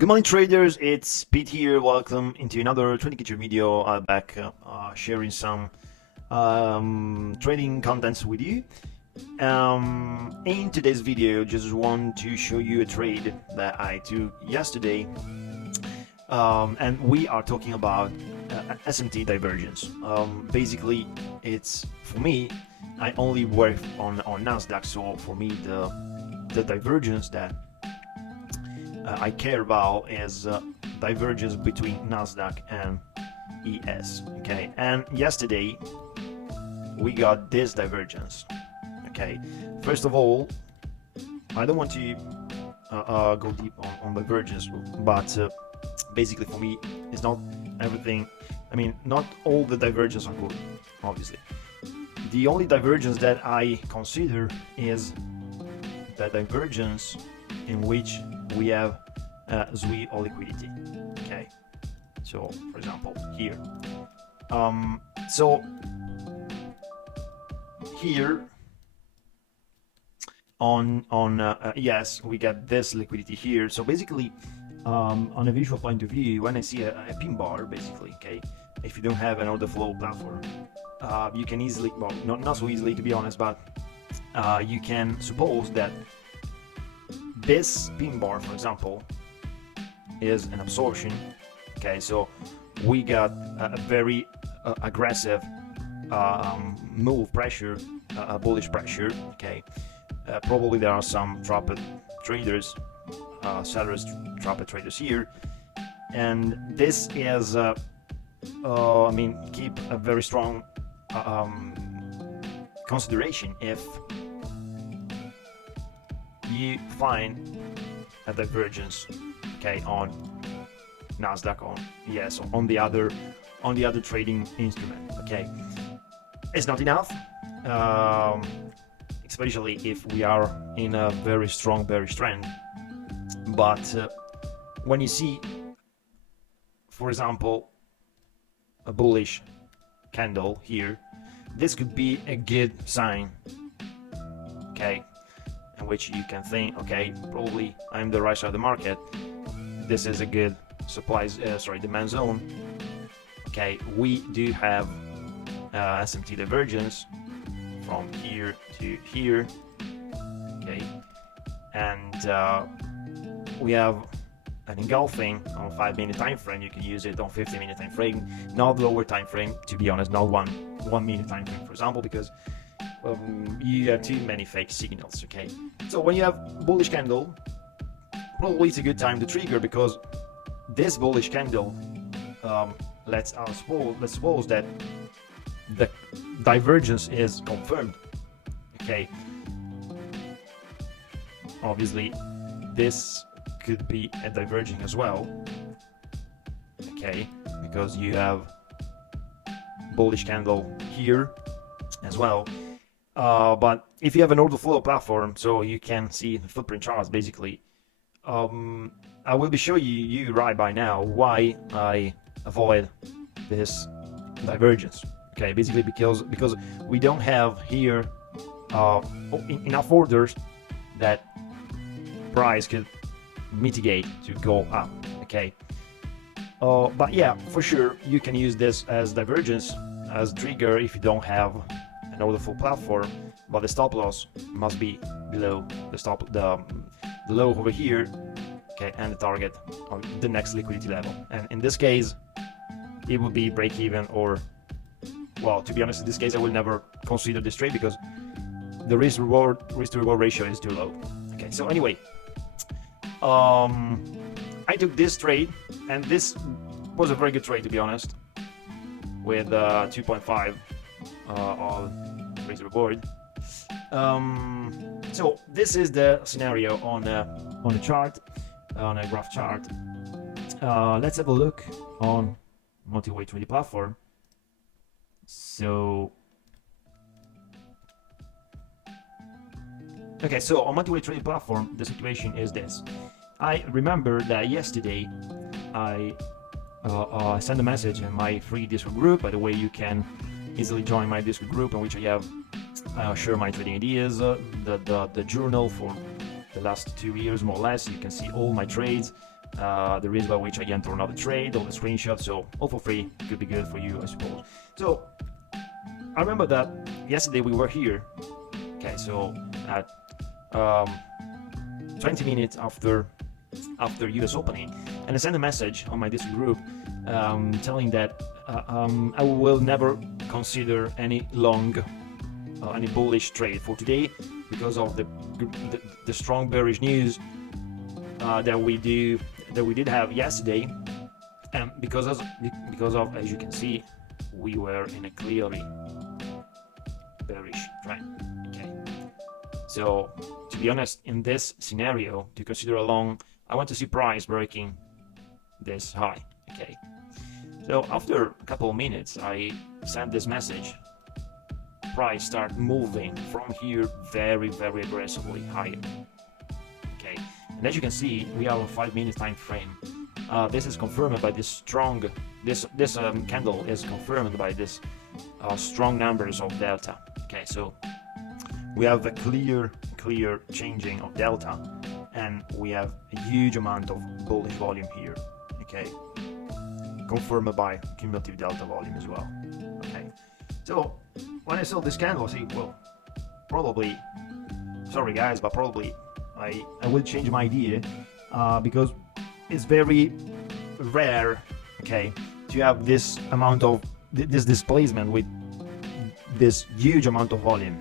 Good morning, traders. It's Pete here. Welcome into another trading kitchen video. Back sharing some trading contents with you. In today's video, just want to show you a trade that I took yesterday, and we are talking about SMT divergence. Basically, it's for me. I only work on Nasdaq, so for me the divergence that I care about is divergence between Nasdaq and ES. Okay, and yesterday we got this divergence. Okay, first of all, I don't want to go deep on divergence, but basically for me, it's not everything. I mean, not all the divergences are good, obviously. The only divergence that I consider is the divergence in which we have SWI or liquidity. Okay, so for example here, so here on yes, we get this liquidity here. So basically, on a visual point of view, when I see a pin bar, basically, okay, if you don't have an order flow platform, you can easily, well, not so easily to be honest, but you can suppose that this pin bar, for example, is an absorption. Okay, so we got a very aggressive move pressure, bullish pressure. Okay, probably there are some trapped traders, sellers, trapped traders here, and this is I mean, keep a very strong consideration if you find a divergence, okay, on Nasdaq, on ES, on the other trading instrument. Okay, it's not enough, especially if we are in a very strong bearish trend. But when you see, for example, a bullish candle here, this could be a good sign. Okay, in which you can think, okay, probably I'm the right side of the market. This is a good demand zone. Okay, we do have SMT divergence from here to here. Okay, and we have an engulfing on 5-minute time frame. You can use it on 15-minute time frame, not lower time frame. To be honest, not one minute time frame, for example, because you have too many fake signals. Okay, so when you have bullish candle, probably it's a good time to trigger, because this bullish candle, let's suppose that the divergence is confirmed. Okay, obviously this could be a diverging as well. Okay, because you have bullish candle here as well. But if you have an order flow platform, so you can see the footprint charts, basically, I will be showing you right by now why I avoid this divergence. Okay, basically because we don't have here enough orders that price could mitigate to go up. Okay, but yeah, for sure you can use this as divergence, as trigger, if you don't have an order flow platform, but the stop loss must be below the low over here. Okay, and the target on the next liquidity level, and in this case it would be break even, or, well, to be honest, in this case I will never consider this trade because the risk to reward ratio is too low. Okay, so anyway, I took this trade, and this was a very good trade, to be honest, with 2.5 of risk to reward. So this is the scenario on a chart, on a graph chart. Let's have a look on multi-way trading platform. So okay, so on multi-way trading platform, the situation is this. I remember that yesterday I sent a message in my free Discord group. By the way, you can easily join my Discord group, in which I have share my trading ideas, the journal for the last 2 years, more or less. You can see all my trades, the reason by which I enter another trade, all the screenshots, so all for free. It could be good for you, I suppose. So I remember that yesterday we were here, okay, so at 20 minutes after US opening, and I sent a message on my Discord group telling that I will never consider any any bullish trade for today because of the strong bearish news that we did have yesterday, and because of, as you can see, we were in a clearly bearish trend. Okay, so to be honest, in this scenario, to consider a long, I want to see price breaking this high. Okay, so after a couple of minutes, I sent this message. Price start moving from here very aggressively higher. Okay, and as you can see, we are on 5-minute time frame. This is confirmed by this strong. This candle is confirmed by this strong numbers of delta. Okay, so we have a clear changing of delta, and we have a huge amount of bullish volume here. Okay, confirmed by cumulative delta volume as well. Okay, so when I saw this candle, I see, well, probably, sorry guys, but probably I will change my idea because it's very rare, okay, to have this amount of this displacement with this huge amount of volume.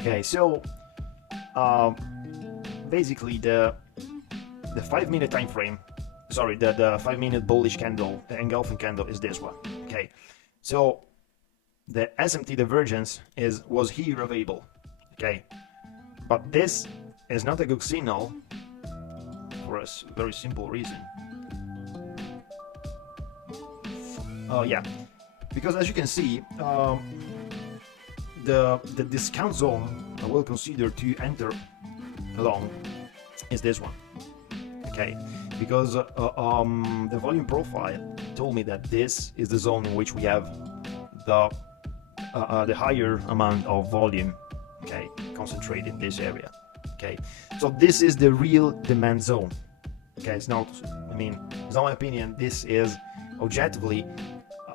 Okay, so basically the 5-minute time frame, sorry, the 5-minute bullish candle, the engulfing candle is this one. Okay, so the SMT divergence was here available. Okay, but this is not a good signal for a very simple reason. Yeah, because as you can see, the discount zone I will consider to enter along is this one. Okay, because the volume profile told me that this is the zone in which we have the higher amount of volume, okay, concentrated in this area. Okay, so this is the real demand zone. Okay, it's not, I mean, it's not my opinion, this is objectively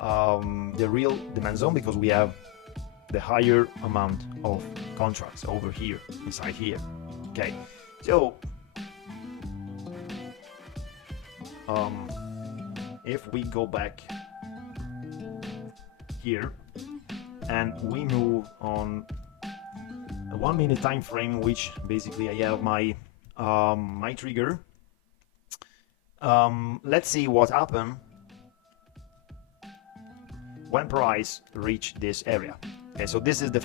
the real demand zone because we have the higher amount of contracts over here, inside here. Okay, so if we go back here and we move on a 1-minute time frame, which basically I have my my trigger. Let's see what happened when price reach this area. Okay, so this is the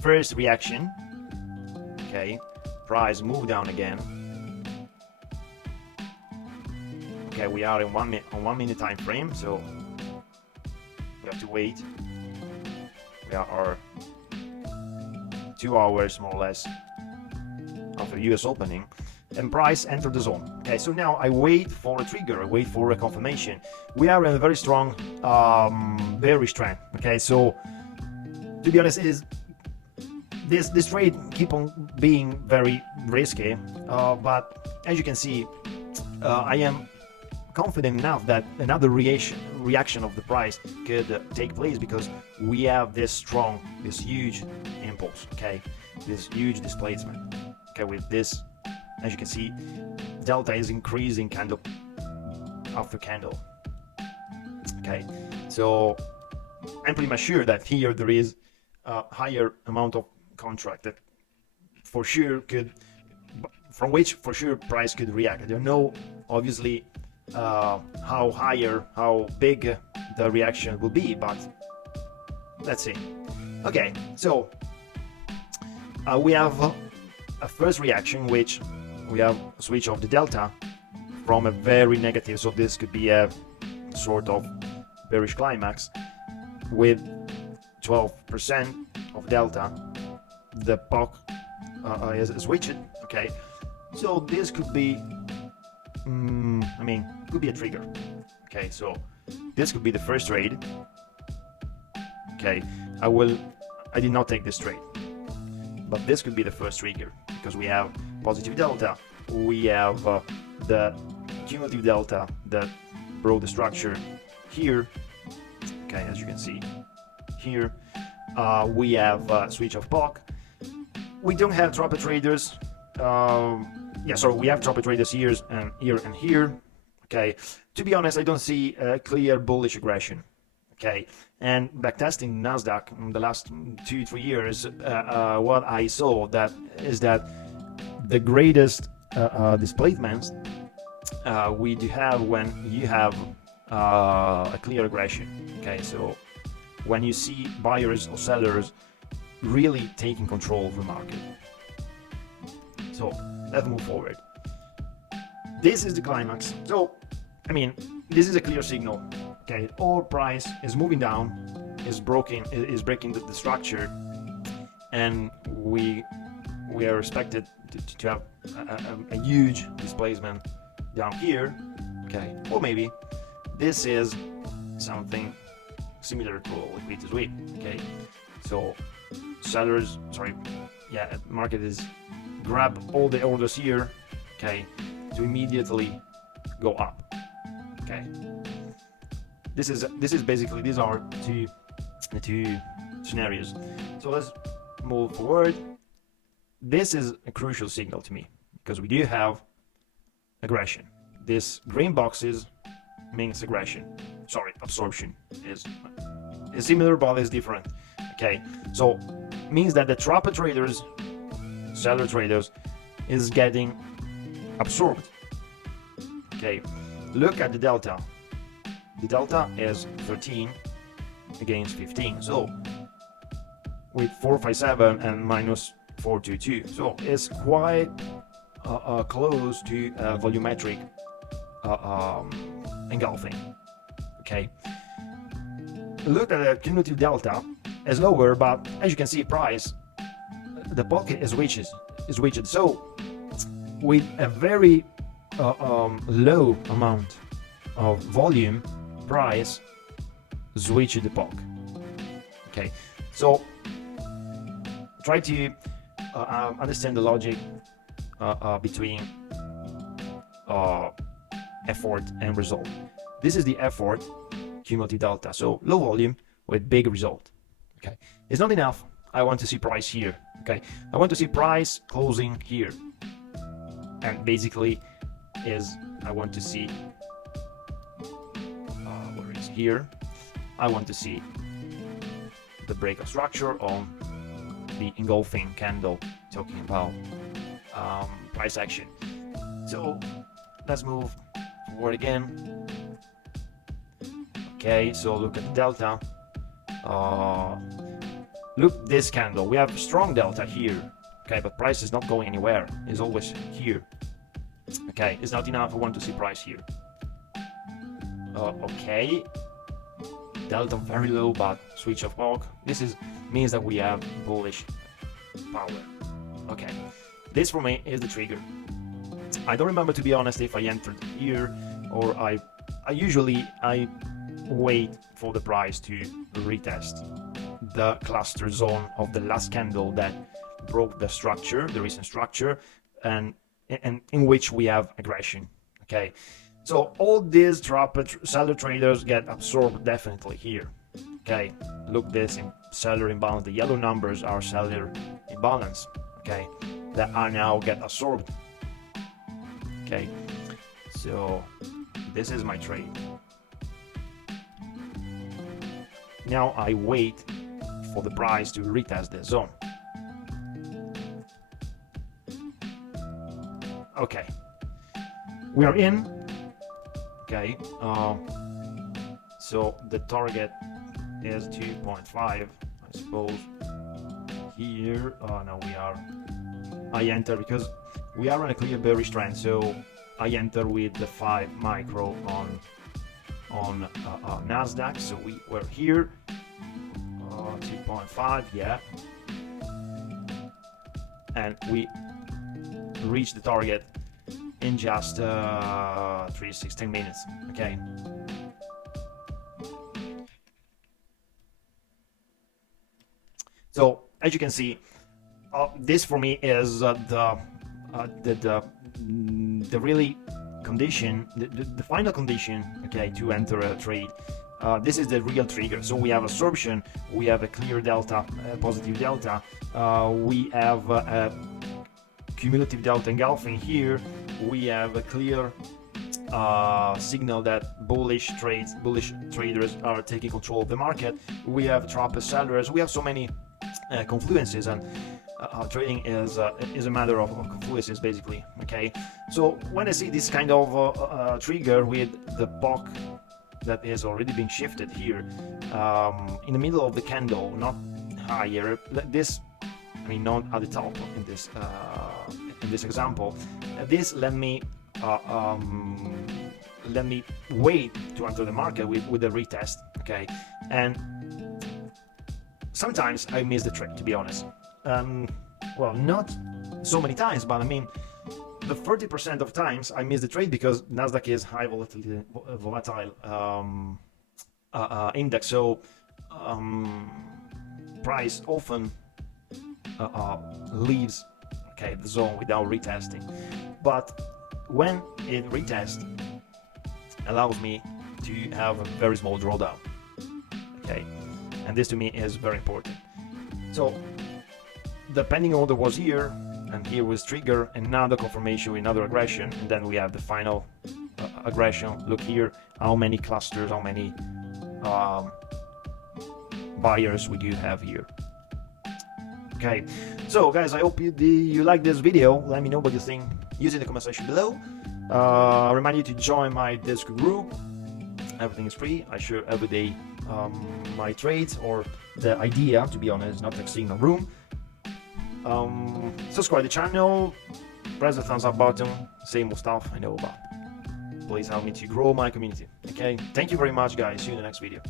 first reaction. Okay, price move down again. Okay, we are in 1 minute time frame, so we have to wait. We are 2 hours more or less after US opening, and price entered the zone. Okay, so now I wait for a trigger, I wait for a confirmation. We are in a very strong bearish trend. Okay, so to be honest, this trade keep on being very risky, but as you can see, I am confident enough that another reaction of the price could take place because we have this huge impulse, okay, this huge displacement. Okay, with this, as you can see, delta is increasing candle after candle. Okay, so I'm pretty much sure that here there is a higher amount of contract that for sure from which for sure price could react. I don't know obviously how big the reaction will be, but let's see. Okay, so we have a first reaction, which we have a switch of the delta from a very negative, so this could be a sort of bearish climax with 12% of delta. The POC is switched. Okay, so this could be I mean, could be a trigger. Okay, so this could be the first trade. Okay, I did not take this trade, but this could be the first trigger because we have positive delta, we have the cumulative delta that brought the structure here. Okay, as you can see here, we have switch of POC. We don't have drop traders. We have drop traders here and here. Okay, to be honest, I don't see a clear bullish aggression. Okay, and backtesting Nasdaq in the last 2-3 years, what I saw is that the greatest displacements we do have when you have a clear aggression. Okay, so when you see buyers or sellers really taking control of the market. So let's move forward. This is the climax. So I mean, this is a clear signal. Okay, all price is moving down, is breaking the structure, and we are expected to have a huge displacement down here. Okay, or maybe this is something similar to a liquidity sweep. Okay, so market is grab all the orders here. Okay, to immediately go up. Okay, this is basically, these are the two scenarios. So let's move forward. This is a crucial signal to me because we do have aggression. This green boxes means aggression. Sorry, absorption is similar but is different. Okay, so means that the trap traders, seller traders, is getting absorbed. Okay, look at the delta. The delta is 13 against 15. So with 457 and minus 422. So it's quite close to volumetric engulfing. Okay. Look at the cumulative delta is lower, but as you can see, price, the pocket is widged. So with a very low amount of volume, price switch the POC. Okay, so try to understand the logic between effort and result. This is the effort cumulative delta, so low volume with big result. Okay, it's not enough. I want to see price here. Okay, I want to see price closing here, and basically I want to see where is here. I want to see the breakout structure on the engulfing candle, talking about price action. So let's move forward again. Okay, so look at the delta. Look this candle. We have strong delta here. Okay, but price is not going anywhere. It's always here. Okay, it's not enough. I want to see price here. Okay, delta very low, but switch of POC. This means that we have bullish power. Okay, this for me is the trigger. I don't remember, to be honest, if I entered here or I usually wait for the price to retest the cluster zone of the last candle that broke the structure, the recent structure, and in which we have aggression. Okay, so all these seller traders get absorbed definitely here. Okay, look this in seller imbalance. The yellow numbers are seller imbalance. Okay, that are now get absorbed. Okay, so this is my trade. Now I wait for the price to retest the zone. Okay, we are in. Okay, so the target is 2.5, I suppose. Here, no, I enter because we are on a clear bearish trend, so I enter with the 5 micro on Nasdaq. So we were here, 2.5, yeah, and we reached the target in just 16 minutes. Okay, so as you can see, this for me is the really condition, the final condition, okay, to enter a trade. This is the real trigger. So we have absorption, we have a clear delta, positive delta, we have a cumulative delta engulfing here, we have a clear signal that bullish traders are taking control of the market. We have trap sellers. We have so many confluences, and trading is a matter of confluences basically. Okay, so when I see this kind of trigger with the POC that is already being shifted here in the middle of the candle, not higher, this, I mean not at the top in this example, this let me wait to enter the market with a retest. Okay, and sometimes I miss the trade, to be honest. Well, not so many times, but I mean the 30% of times I miss the trade because Nasdaq is high volatile index, so price often leaves, okay, the zone without retesting. But when it retests, allows me to have a very small drawdown. Okay, and this to me is very important. So the pending order was here, and here was trigger, another confirmation, another aggression, and then we have the final aggression. Look here, how many clusters, how many buyers we do have here. Okay, so guys, I hope you like this video. Let me know what you think using the comment section below. I remind you to join my Discord group. Everything is free. I share every day my trades, or the idea, to be honest, not like signal room. Subscribe to the channel, press the thumbs up button, same old stuff I know about. Please help me to grow my community. Okay, thank you very much guys, see you in the next video.